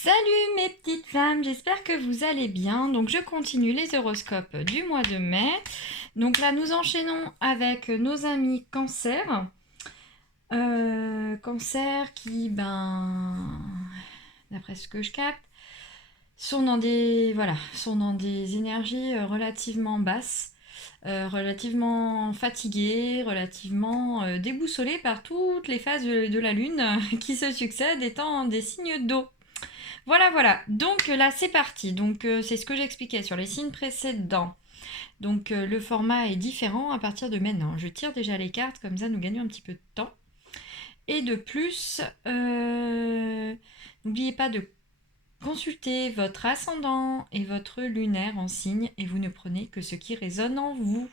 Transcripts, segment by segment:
Salut mes petites femmes, j'espère que vous allez bien. Donc je continue les horoscopes du mois de mai. Donc là nous enchaînons avec nos amis Cancer. Cancer qui, d'après ce que je capte, sont dans des énergies relativement basses, relativement fatiguées, relativement déboussolées par toutes les phases de la Lune qui se succèdent étant des signes d'eau. Voilà. Donc là, c'est parti. Donc c'est ce que j'expliquais sur les signes précédents. Donc le format est différent à partir de maintenant. Je tire déjà les cartes, comme ça nous gagnons un petit peu de temps. Et de plus, n'oubliez pas de consulter votre ascendant et votre lunaire en signe et vous ne prenez que ce qui résonne en vous.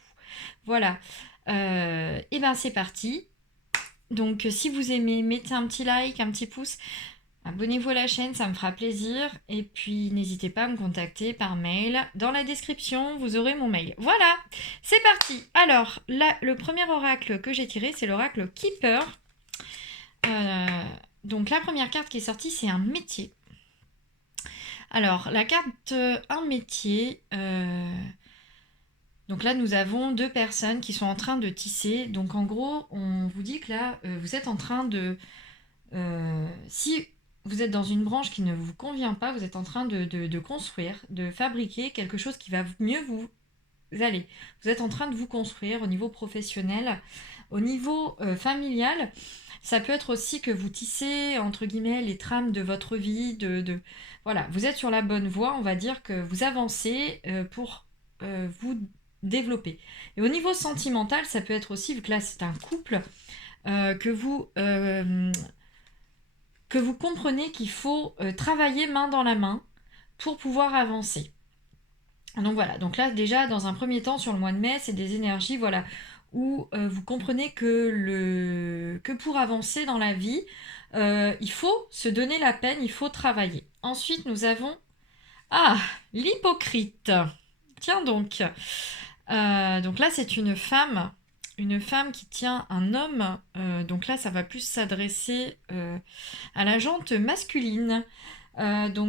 Voilà. Et c'est parti. Donc si vous aimez, mettez un petit like, un petit pouce. Abonnez-vous à la chaîne, ça me fera plaisir. Et puis, n'hésitez pas à me contacter par mail. Dans la description, vous aurez mon mail. Voilà, c'est parti. Alors, là, le premier oracle que j'ai tiré, c'est l'oracle Keeper. Donc, la première carte qui est sortie, c'est un métier. Alors, la carte un métier... Donc là, nous avons deux personnes qui sont en train de tisser. Donc, en gros, on vous dit que là, vous êtes en train de... si vous êtes dans une branche qui ne vous convient pas, vous êtes en train de construire, de fabriquer quelque chose qui va mieux vous aller. Vous êtes en train de vous construire au niveau professionnel, au niveau familial. Ça peut être aussi que vous tissez, entre guillemets, les trames de votre vie. Voilà, vous êtes sur la bonne voie, on va dire que vous avancez pour vous développer. Et au niveau sentimental, ça peut être aussi, vu que là c'est un couple, que vous comprenez qu'il faut travailler main dans la main pour pouvoir avancer. Donc voilà, donc là déjà dans un premier temps sur le mois de mai, c'est des énergies où vous comprenez que pour avancer dans la vie, il faut se donner la peine, il faut travailler. Ensuite nous avons l'hypocrite. Tiens donc. Donc là c'est une femme qui tient un homme, donc là ça va plus s'adresser à la jante masculine, aux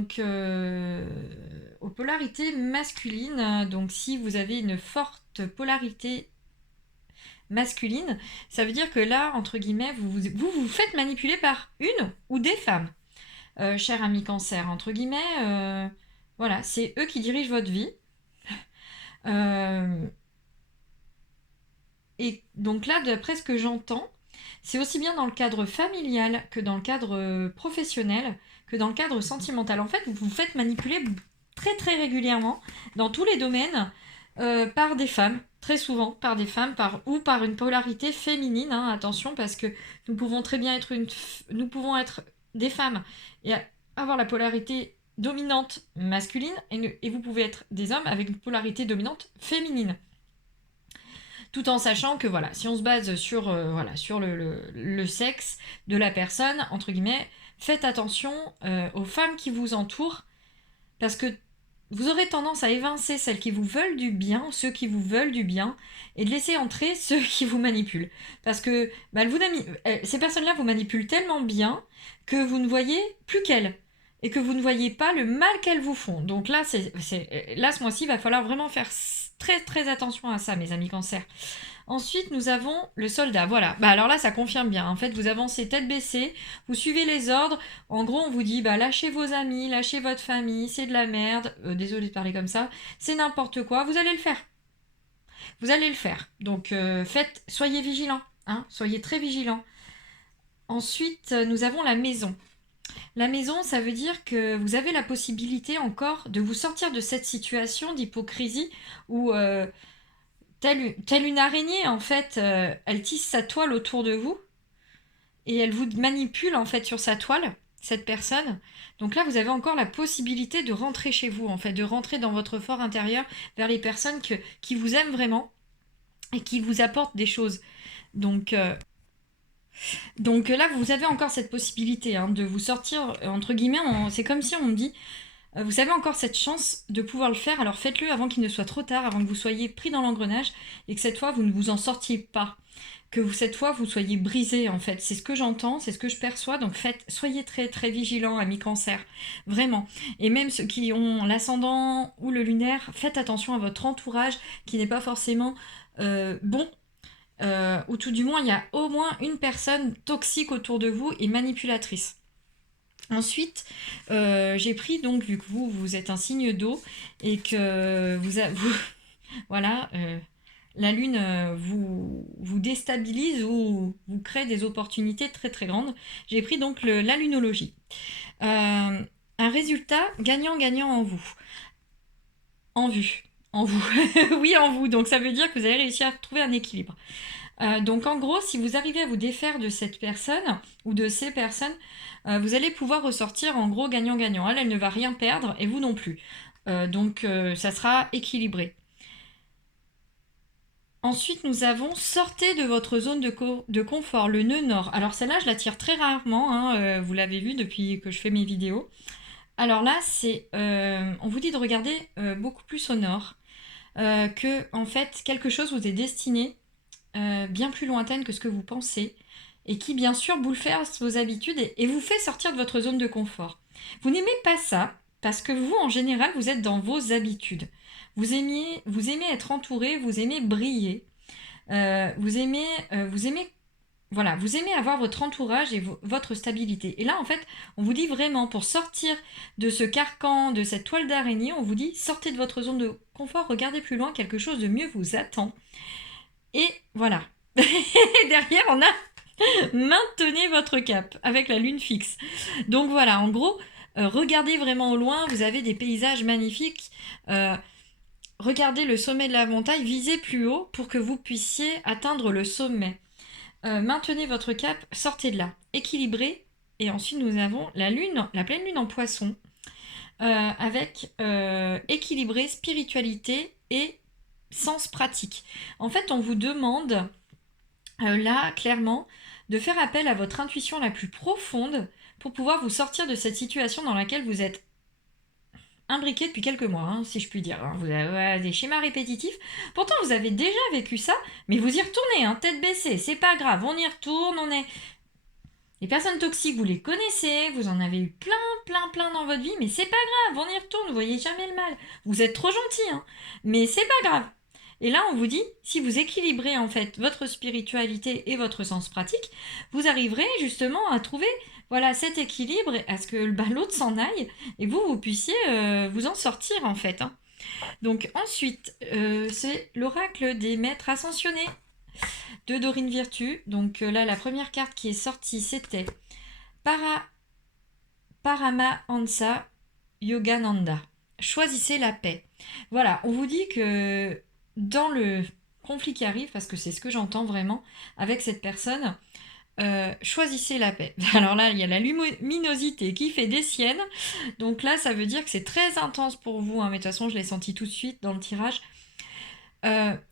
polarités masculines. Donc si vous avez une forte polarité masculine, ça veut dire que là, entre guillemets, vous faites manipuler par une ou des femmes, cher ami Cancer, entre guillemets, voilà, c'est eux qui dirigent votre vie. Et donc là, d'après ce que j'entends, c'est aussi bien dans le cadre familial que dans le cadre professionnel, que dans le cadre sentimental. En fait, vous vous faites manipuler très très régulièrement dans tous les domaines par des femmes, très souvent par des femmes, ou par une polarité féminine. Hein, attention, parce que nous pouvons très bien être nous pouvons être des femmes et avoir la polarité dominante masculine, et vous pouvez être des hommes avec une polarité dominante féminine. Tout en sachant que voilà, si on se base sur le sexe de la personne, entre guillemets, faites attention aux femmes qui vous entourent, parce que vous aurez tendance à évincer celles qui vous veulent du bien, ceux qui vous veulent du bien, et de laisser entrer ceux qui vous manipulent. Parce que ces personnes-là vous manipulent tellement bien que vous ne voyez plus qu'elles, et que vous ne voyez pas le mal qu'elles vous font. Donc là, là ce mois-ci, il va falloir vraiment faire très très attention à ça, mes amis Cancer. Ensuite, nous avons le soldat. Voilà. Alors là, ça confirme bien. En fait, vous avancez tête baissée, vous suivez les ordres. En gros, on vous dit, lâchez vos amis, lâchez votre famille, c'est de la merde. Désolée de parler comme ça. C'est n'importe quoi. Vous allez le faire. Vous allez le faire. Donc, soyez vigilants. Hein, soyez très vigilants. Ensuite, nous avons la maison. La maison, ça veut dire que vous avez la possibilité encore de vous sortir de cette situation d'hypocrisie où, telle une araignée, en fait, elle tisse sa toile autour de vous et elle vous manipule, en fait, sur sa toile, cette personne. Donc là, vous avez encore la possibilité de rentrer chez vous, en fait, de rentrer dans votre fort intérieur vers les personnes qui vous aiment vraiment et qui vous apportent des choses. Donc là, vous avez encore cette possibilité de vous sortir, entre guillemets, c'est comme si on me dit, vous avez encore cette chance de pouvoir le faire, alors faites-le avant qu'il ne soit trop tard, avant que vous soyez pris dans l'engrenage et que cette fois, vous ne vous en sortiez pas. que cette fois vous soyez brisé en fait. C'est ce que j'entends, c'est ce que je perçois. Donc soyez très très vigilants, amis Cancer, vraiment. Et même ceux qui ont l'ascendant ou le lunaire, faites attention à votre entourage qui n'est pas forcément bon. Ou tout du moins il y a au moins une personne toxique autour de vous et manipulatrice. Ensuite, j'ai pris donc, vu que vous êtes un signe d'eau et que voilà, la lune vous déstabilise ou vous crée des opportunités très très grandes. J'ai pris donc la lunologie. Un résultat gagnant-gagnant en vous. En vue. En vous. Oui, en vous. Donc ça veut dire que vous allez réussir à trouver un équilibre. Donc en gros, si vous arrivez à vous défaire de cette personne ou de ces personnes, vous allez pouvoir ressortir en gros gagnant-gagnant. Elle ne va rien perdre et vous non plus. Donc ça sera équilibré. Ensuite, nous avons sortez de votre zone de confort, le nœud nord. Alors celle-là, je la tire très rarement, hein, vous l'avez vu depuis que je fais mes vidéos. Alors là, on vous dit de regarder beaucoup plus au nord, que en fait quelque chose vous est destiné bien plus lointaine que ce que vous pensez, et qui bien sûr bouleverse vos habitudes et vous fait sortir de votre zone de confort. Vous n'aimez pas ça parce que vous, en général, vous êtes dans vos habitudes. Vous aimez être entouré, vous aimez briller, vous aimez voilà, vous aimez avoir votre entourage et votre stabilité. Et là, en fait, on vous dit vraiment, pour sortir de ce carcan, de cette toile d'araignée, on vous dit, sortez de votre zone de confort, regardez plus loin, quelque chose de mieux vous attend. Et voilà. Et derrière, on a maintenez votre cap avec la lune fixe. Donc voilà, en gros, regardez vraiment au loin, vous avez des paysages magnifiques. Regardez le sommet de la montagne, visez plus haut pour que vous puissiez atteindre le sommet. Maintenez votre cap, sortez de là, équilibré. Et ensuite, nous avons la pleine lune en poisson, avec équilibré, spiritualité et sens pratique. En fait, on vous demande, là, clairement, de faire appel à votre intuition la plus profonde pour pouvoir vous sortir de cette situation dans laquelle vous êtes imbriqué depuis quelques mois, hein, si je puis dire. Vous avez des schémas répétitifs. Pourtant, vous avez déjà vécu ça, mais vous y retournez, hein, tête baissée. C'est pas grave, on y retourne, Les personnes toxiques, vous les connaissez, vous en avez eu plein dans votre vie, mais c'est pas grave, on y retourne, vous voyez jamais le mal. Vous êtes trop gentil, hein, mais c'est pas grave. Et là, on vous dit, si vous équilibrez en fait votre spiritualité et votre sens pratique, vous arriverez justement à trouver voilà cet équilibre, à ce que l'autre s'en aille et vous puissiez vous en sortir en fait. Hein. Donc ensuite, c'est l'oracle des maîtres ascensionnés de Dorine Virtue. Donc là, la première carte qui est sortie, c'était Paramahansa Yogananda. Choisissez la paix. Voilà, on vous dit que dans le conflit qui arrive, parce que c'est ce que j'entends vraiment avec cette personne, choisissez la paix. Alors là, il y a la luminosité qui fait des siennes. Donc là, ça veut dire que c'est très intense pour vous. Hein, mais de toute façon, je l'ai senti tout de suite dans le tirage.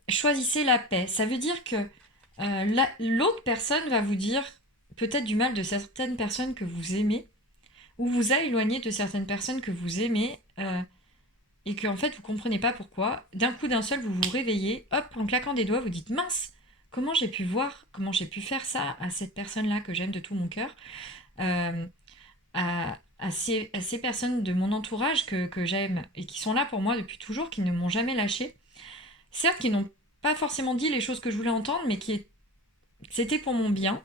Choisissez la paix. Ça veut dire que l'autre personne va vous dire peut-être du mal de certaines personnes que vous aimez, ou vous a éloigné de certaines personnes que vous aimez, et que en fait vous comprenez pas pourquoi. D'un coup d'un seul, vous vous réveillez, hop, en claquant des doigts, vous dites mince, comment j'ai pu faire ça à cette personne-là que j'aime de tout mon cœur, à ces personnes de mon entourage que j'aime et qui sont là pour moi depuis toujours, qui ne m'ont jamais lâché. Certes, qui n'ont pas forcément dit les choses que je voulais entendre, mais c'était pour mon bien.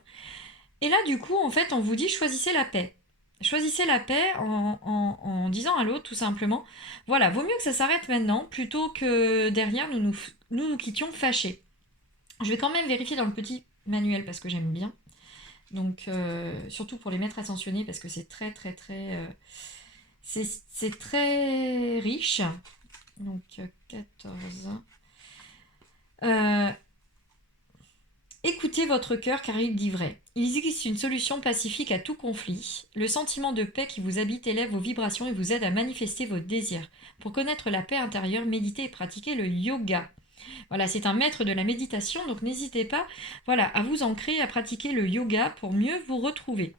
Et là, du coup, en fait, on vous dit choisissez la paix. Choisissez la paix en disant à l'autre tout simplement, voilà, vaut mieux que ça s'arrête maintenant plutôt que derrière nous quittions fâchés. Je vais quand même vérifier dans le petit manuel parce que j'aime bien. Donc, surtout pour les maîtres ascensionnés parce que c'est très très très... c'est très riche. Donc, 14... Écoutez votre cœur car il dit vrai. Il existe une solution pacifique à tout conflit. Le sentiment de paix qui vous habite élève vos vibrations et vous aide à manifester vos désirs. Pour connaître la paix intérieure, méditez et pratiquez le yoga. Voilà, c'est un maître de la méditation, donc n'hésitez pas voilà, à vous ancrer, à pratiquer le yoga pour mieux vous retrouver.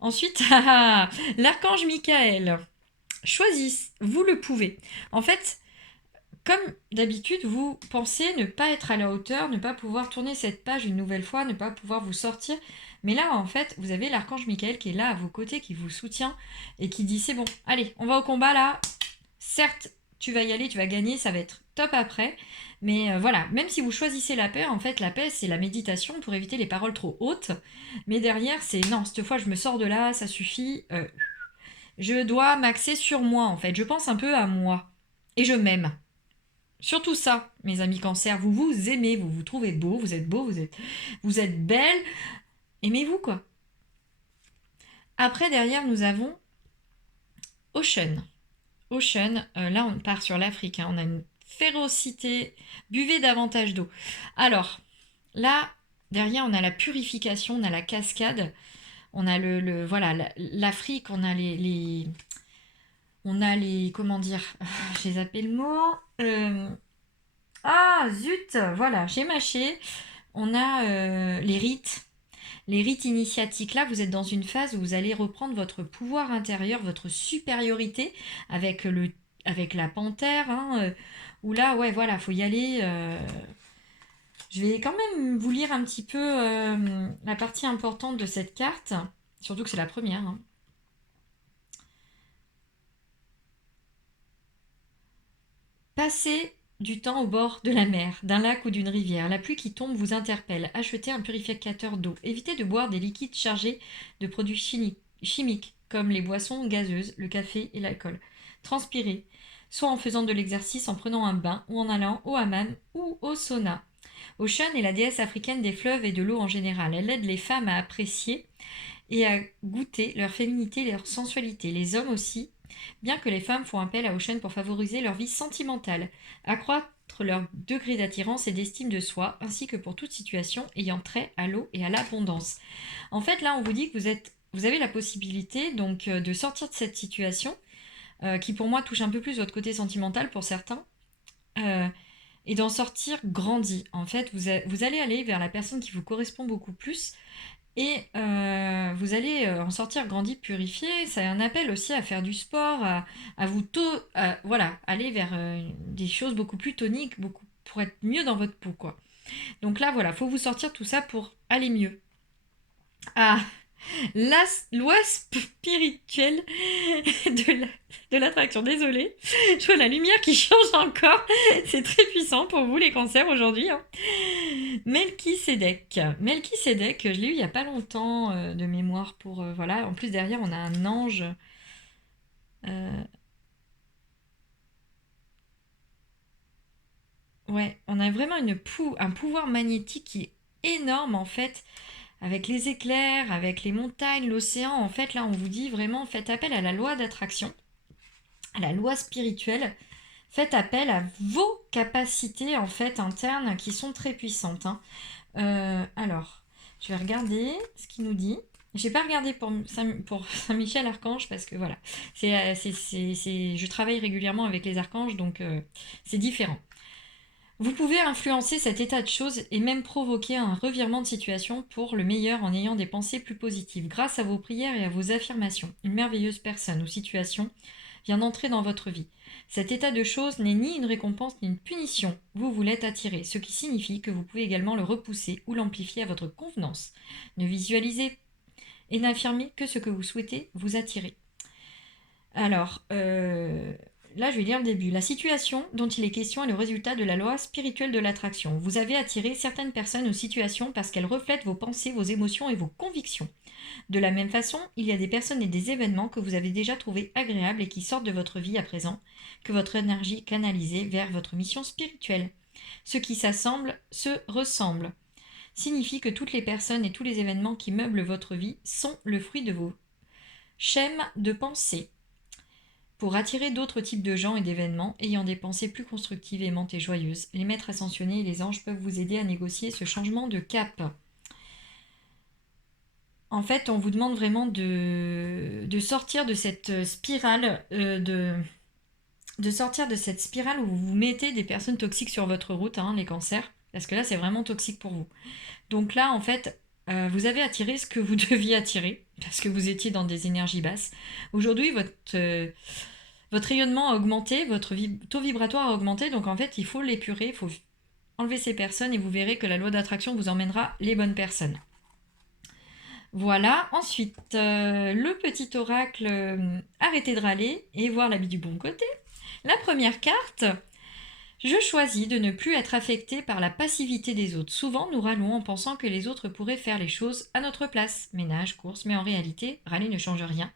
Ensuite, l'archange Michael. Choisissez, vous le pouvez. En fait, comme d'habitude, vous pensez ne pas être à la hauteur, ne pas pouvoir tourner cette page une nouvelle fois, ne pas pouvoir vous sortir. Mais là, en fait, vous avez l'archange Michael qui est là à vos côtés, qui vous soutient et qui dit c'est bon, allez, on va au combat là. Certes, tu vas y aller, tu vas gagner, ça va être top après. Mais voilà, même si vous choisissez la paix, en fait, la paix, c'est la méditation pour éviter les paroles trop hautes. Mais derrière, c'est non, cette fois, je me sors de là, ça suffit. Je dois m'axer sur moi, en fait. Je pense un peu à moi. Et je m'aime. Surtout ça, mes amis cancer, vous vous aimez, vous vous trouvez beau, vous êtes belle. Aimez-vous, quoi. Après, derrière, nous avons Ocean. Ocean, là, on part sur l'Afrique. Hein. On a une férocité. Buvez davantage d'eau. Alors, là, derrière, on a la purification, on a la cascade. On a voilà, l'Afrique, on a comment dire, j'ai zappé le mot. Ah, zut, voilà, j'ai mâché. On a les rites initiatiques. Là, vous êtes dans une phase où vous allez reprendre votre pouvoir intérieur, votre supériorité avec la panthère. Hein, où là, ouais, voilà, faut y aller. Je vais quand même vous lire un petit peu la partie importante de cette carte. Surtout que c'est la première. Hein. Passez du temps au bord de la mer, d'un lac ou d'une rivière. La pluie qui tombe vous interpelle. Achetez un purificateur d'eau. Évitez de boire des liquides chargés de produits chimiques, comme les boissons gazeuses, le café et l'alcool. Transpirez, soit en faisant de l'exercice, en prenant un bain ou en allant au hammam ou au sauna. Ocean est la déesse africaine des fleuves et de l'eau en général. Elle aide les femmes à apprécier et à goûter leur féminité et leur sensualité. Les hommes aussi, bien que les femmes font appel à Ocean pour favoriser leur vie sentimentale, accroître leur degré d'attirance et d'estime de soi, ainsi que pour toute situation ayant trait à l'eau et à l'abondance. En fait, là, on vous dit que vous avez la possibilité donc de sortir de cette situation, qui pour moi touche un peu plus votre côté sentimental pour certains, et d'en sortir grandi. En fait, vous allez aller vers la personne qui vous correspond beaucoup plus, et vous allez en sortir grandi, purifié. C'est un appel aussi à faire du sport, à voilà, aller vers des choses beaucoup plus toniques, pour être mieux dans votre peau, quoi. Donc là, voilà, faut vous sortir tout ça pour aller mieux. Ah, loi spirituelle de l'attraction. Désolée, je vois la lumière qui change encore. C'est très puissant pour vous, les cancers, aujourd'hui. Hein. Melchisédek. Melchisédek, je l'ai eu il n'y a pas longtemps de mémoire pour... voilà. En plus, derrière, on a un ange. Ouais, on a vraiment un pouvoir magnétique qui est énorme, en fait. Avec les éclairs, avec les montagnes, l'océan, en fait, là, on vous dit vraiment, faites appel à la loi d'attraction, à la loi spirituelle. Faites appel à vos capacités, en fait, internes, qui sont très puissantes. Hein. Alors, je vais regarder ce qu'il nous dit. J'ai pas regardé pour Saint-Michel Archange parce que voilà, je travaille régulièrement avec les archanges, donc c'est différent. Vous pouvez influencer cet état de choses et même provoquer un revirement de situation pour le meilleur en ayant des pensées plus positives. Grâce à vos prières et à vos affirmations, une merveilleuse personne ou situation vient d'entrer dans votre vie. Cet état de choses n'est ni une récompense ni une punition. Vous l'êtes attiré, ce qui signifie que vous pouvez également le repousser ou l'amplifier à votre convenance. Ne visualisez et n'affirmez que ce que vous souhaitez vous attirer. Alors, là, je vais lire le début. La situation dont il est question est le résultat de la loi spirituelle de l'attraction. Vous avez attiré certaines personnes ou situations parce qu'elles reflètent vos pensées, vos émotions et vos convictions. De la même façon, il y a des personnes et des événements que vous avez déjà trouvés agréables et qui sortent de votre vie à présent, que votre énergie canalisée vers votre mission spirituelle. Ce qui s'assemble se ressemble. Signifie que toutes les personnes et tous les événements qui meublent votre vie sont le fruit de vos schèmes de pensée. Pour attirer d'autres types de gens et d'événements ayant des pensées plus constructives, aimantes et joyeuses, les maîtres ascensionnés et les anges peuvent vous aider à négocier ce changement de cap. En fait, on vous demande vraiment de sortir de cette spirale, de sortir de cette spirale où vous mettez des personnes toxiques sur votre route, hein, les cancers, parce que là, c'est vraiment toxique pour vous. Donc là, en fait, vous avez attiré ce que vous deviez attirer, parce que vous étiez dans des énergies basses. Aujourd'hui, Votre rayonnement a augmenté, votre taux vibratoire a augmenté, donc en fait, il faut l'épurer, il faut enlever ces personnes et vous verrez que la loi d'attraction vous emmènera les bonnes personnes. Voilà, ensuite, le petit oracle arrêtez de râler et voir la vie du bon côté. La première carte, je choisis de ne plus être affecté par la passivité des autres. Souvent, nous râlons en pensant que les autres pourraient faire les choses à notre place, ménage, courses, mais en réalité, râler ne change rien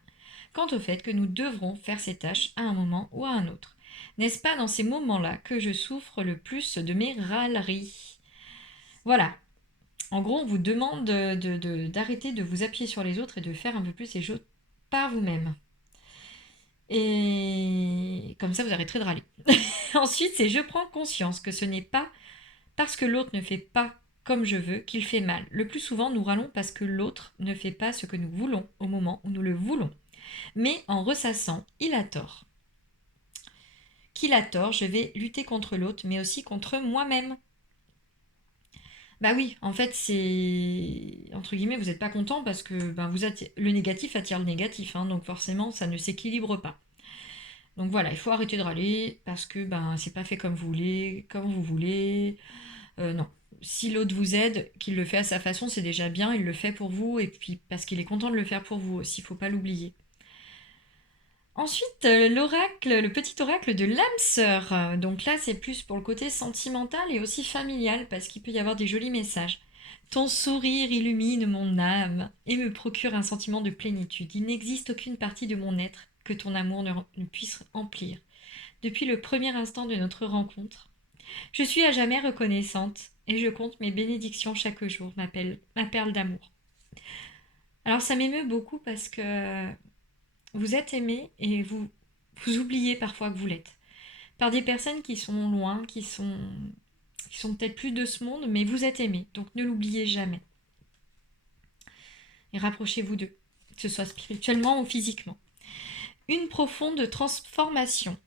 quant au fait que nous devrons faire ces tâches à un moment ou à un autre. N'est-ce pas dans ces moments-là que je souffre le plus de mes râleries? Voilà. En gros, on vous demande d'arrêter de vous appuyer sur les autres et de faire un peu plus les choses par vous-même. Et comme ça, vous arrêterez de râler. Ensuite, c'est je prends conscience que ce n'est pas parce que l'autre ne fait pas comme je veux qu'il fait mal. Le plus souvent, nous râlons parce que l'autre ne fait pas ce que nous voulons au moment où nous le voulons. Mais en ressassant, il a tort. Qu'il a tort, je vais lutter contre l'autre, mais aussi contre moi-même. Bah oui, en fait, c'est... Entre guillemets, vous n'êtes pas content parce que le négatif attire le négatif, hein, donc forcément, ça ne s'équilibre pas. Donc voilà, il faut arrêter de râler parce que c'est pas fait comme vous voulez, non. Si l'autre vous aide, qu'il le fait à sa façon, c'est déjà bien, il le fait pour vous, et puis parce qu'il est content de le faire pour vous aussi, faut pas l'oublier. Ensuite, le petit oracle de l'âme sœur. Donc là, c'est plus pour le côté sentimental et aussi familial, parce qu'il peut y avoir des jolis messages. Ton sourire illumine mon âme et me procure un sentiment de plénitude. Il n'existe aucune partie de mon être que ton amour ne puisse remplir. Depuis le premier instant de notre rencontre, je suis à jamais reconnaissante et je compte mes bénédictions chaque jour, ma perle d'amour. Alors ça m'émeut beaucoup parce que vous êtes aimé et vous oubliez parfois que vous l'êtes. Par des personnes qui sont loin, qui sont peut-être plus de ce monde, mais vous êtes aimé, donc ne l'oubliez jamais. Et rapprochez-vous d'eux, que ce soit spirituellement ou physiquement. Une profonde transformation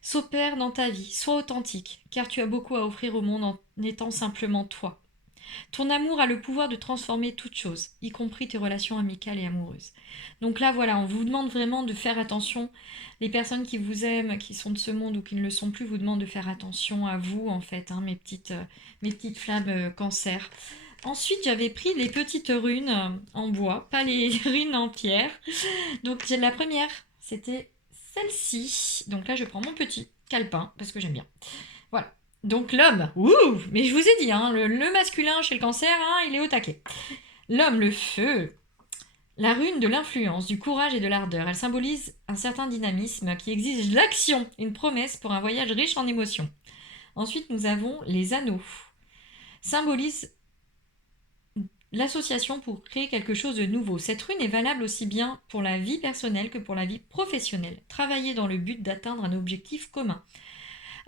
s'opère dans ta vie, sois authentique, car tu as beaucoup à offrir au monde en étant simplement toi. Ton amour a le pouvoir de transformer toute chose, y compris tes relations amicales et amoureuses. Donc là, voilà, on vous demande vraiment de faire attention. Les personnes qui vous aiment, qui sont de ce monde ou qui ne le sont plus, vous demandent de faire attention à vous, en fait, hein, mes petites flammes cancer. Ensuite, j'avais pris les petites runes en bois, pas les runes en pierre. Donc la première, c'était celle-ci. Donc là, je prends mon petit calepin, parce que j'aime bien. Voilà. Donc l'homme, mais je vous ai dit, hein, le masculin chez le cancer, hein, il est au taquet. L'homme, le feu, la rune de l'influence, du courage et de l'ardeur. Elle symbolise un certain dynamisme qui exige l'action, une promesse pour un voyage riche en émotions. Ensuite, nous avons les anneaux. Symbolise l'association pour créer quelque chose de nouveau. Cette rune est valable aussi bien pour la vie personnelle que pour la vie professionnelle. Travailler dans le but d'atteindre un objectif commun.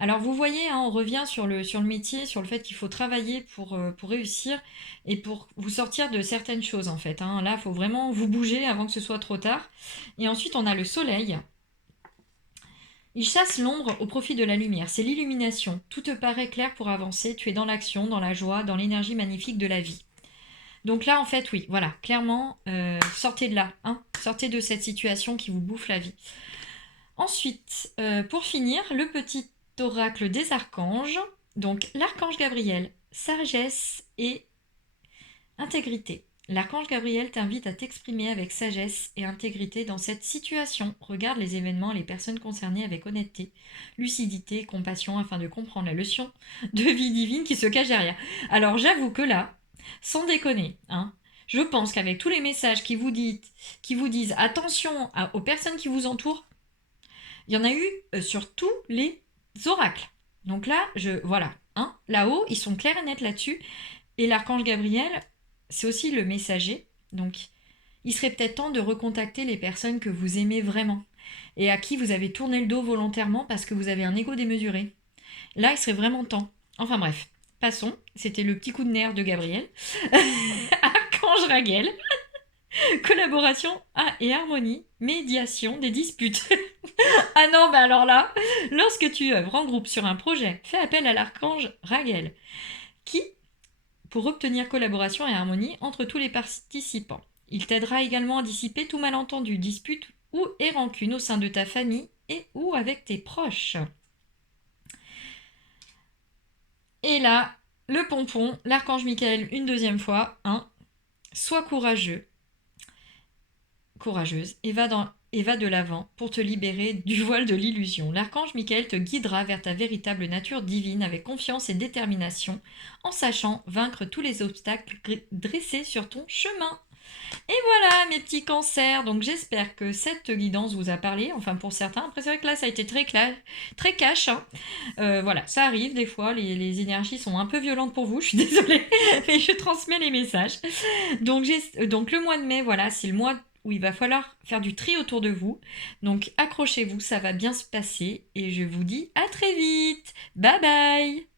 Alors vous voyez, hein, on revient sur le métier, sur le fait qu'il faut travailler pour réussir et pour vous sortir de certaines choses en fait. Hein. Là, il faut vraiment vous bouger avant que ce soit trop tard. Et ensuite, on a le soleil. Il chasse l'ombre au profit de la lumière. C'est l'illumination. Tout te paraît clair pour avancer. Tu es dans l'action, dans la joie, dans l'énergie magnifique de la vie. Donc là, en fait, oui, voilà, clairement, sortez de là. Hein. Sortez de cette situation qui vous bouffe la vie. Ensuite, pour finir, le petit oracle des archanges, donc l'archange Gabriel, sagesse et intégrité. L'archange Gabriel t'invite à t'exprimer avec sagesse et intégrité dans cette situation. Regarde les événements et les personnes concernées avec honnêteté, lucidité et compassion afin de comprendre la leçon de vie divine qui se cache derrière. Alors j'avoue que là, sans déconner, hein, je pense qu'avec tous les messages qui vous disent attention aux personnes qui vous entourent, il y en a eu sur tous les oracles. Donc là, voilà, hein, là-haut, ils sont clairs et nets là-dessus. Et l'archange Gabriel, c'est aussi le messager. Donc, il serait peut-être temps de recontacter les personnes que vous aimez vraiment et à qui vous avez tourné le dos volontairement parce que vous avez un ego démesuré. Là, il serait vraiment temps. Enfin bref, passons. C'était le petit coup de nerf de Gabriel. Archange Raguel. Collaboration et harmonie, médiation des disputes. Ah non, mais alors là, lorsque tu œuvres en groupe sur un projet, fais appel à l'archange Raguel, qui, pour obtenir collaboration et harmonie entre tous les participants. Il t'aidera également à dissiper tout malentendu, dispute ou rancune au sein de ta famille et ou avec tes proches. Et là, le pompon, l'archange Michael, une deuxième fois, hein. Sois courageux, courageuse, et va de l'avant pour te libérer du voile de l'illusion. L'archange Michael te guidera vers ta véritable nature divine avec confiance et détermination, en sachant vaincre tous les obstacles dressés sur ton chemin. Et voilà mes petits cancers, donc j'espère que cette guidance vous a parlé, enfin pour certains. Après c'est vrai que là ça a été très cash, hein. Voilà, ça arrive des fois, les énergies sont un peu violentes pour vous, je suis désolée, mais je transmets les messages. Donc le mois de mai, voilà, c'est le mois où il va falloir faire du tri autour de vous. Donc accrochez-vous, ça va bien se passer et je vous dis à très vite. Bye bye.